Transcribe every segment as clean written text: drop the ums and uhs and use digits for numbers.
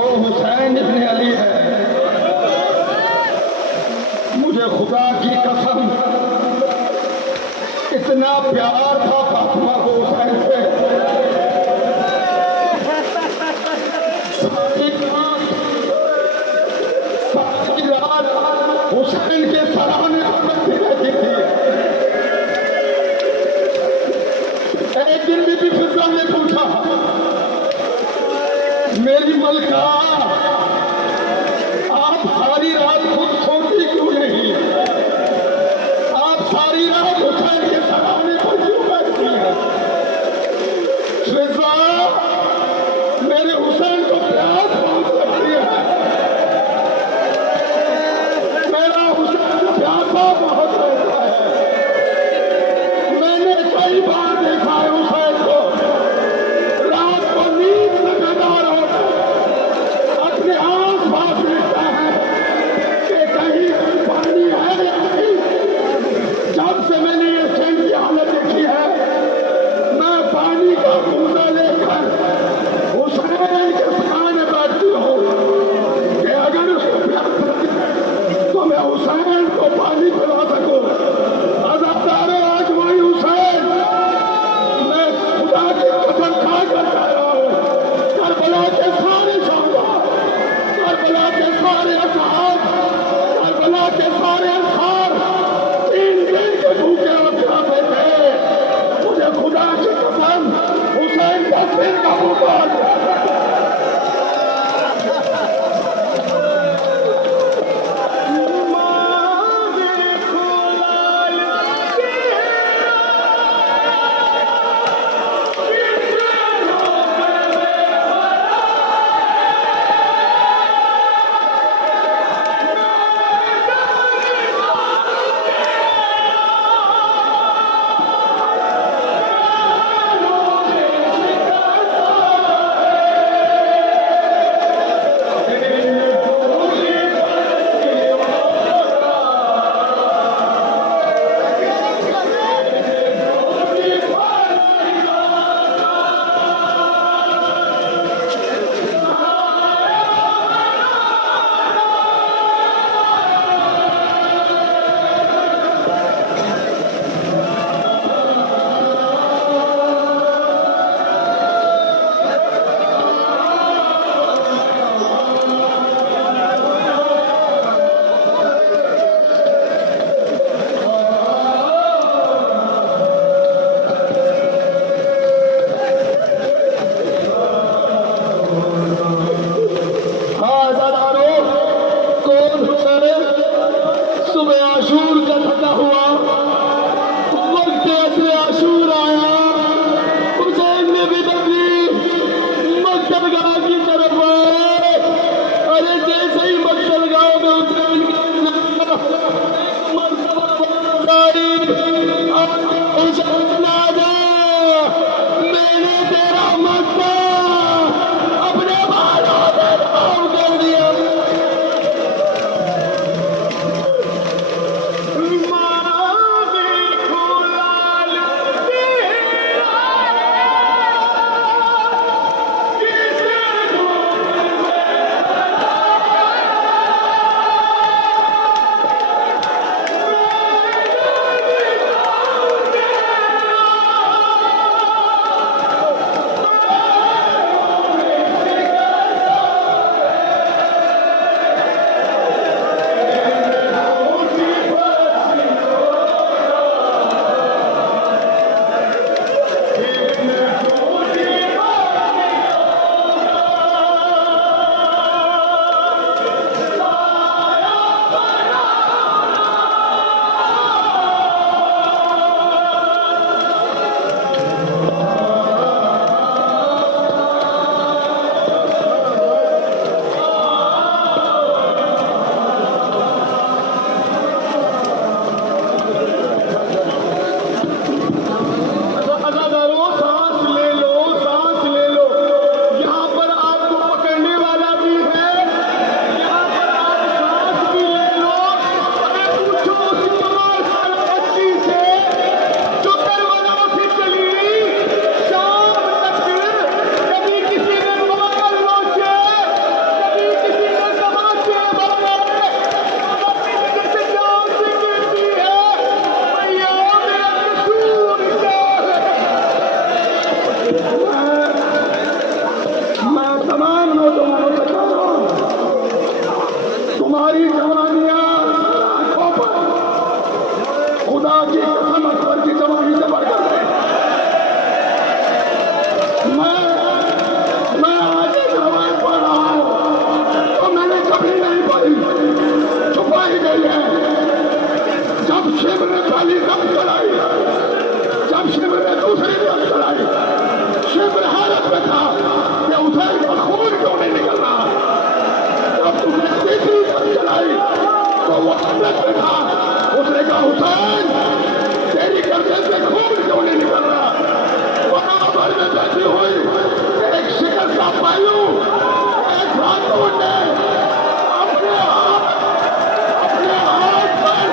वो हुसैन इब्न अली है। मुझे खुदा की कसम इतना प्यार था फातिमा को हुसैन से, सारी रात हुसैन के सराहने करती रहती थी। एक दिन भी फिजा ने पूछा, मेरी मलका आप सारी रात खुद सोती क्यों नहीं? आप सारी रात हुसैन के सराहने पर क्यों बैठती हैं? फिजा मेरे हुसैन को प्यास बहुत लगती है, मेरा हुसैन प्यासा बहुत रहता है। मैंने कई बार देखा है हुसैन को रात को नींद से बेदार होकर अपने आस पास देखता है कि कहीं पानी है या नहीं। जब से मैंने ये हुसैन की हालत देखी है, मैं पानी का कूदा लेकर हुसैन के सामने बैठती हूँ कि अगर उसको प्यास लगे तो मैं हुसैन को पानी पिला सकूं। अज़ादारों, आज वही हुसैन मैं खुदा की कसम खाकर कह रहा हूँ, करबला के सारे शहदा, करबला के सारे असहाब, करबला के सारे अंसार 3 दिन के भूखे और प्यासे थे। मुझे खुदा की कसम हुसैन का सिर का भूखा तो वो अमृत में था। उसने कहा हुसैन तेरी गर्दन से खून क्यों नहीं निकल रहा? वहां पर में बैठी हुई एक शिकस्ता पायू एक खातून ने अपने हाथ पर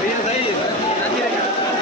भैया सही है,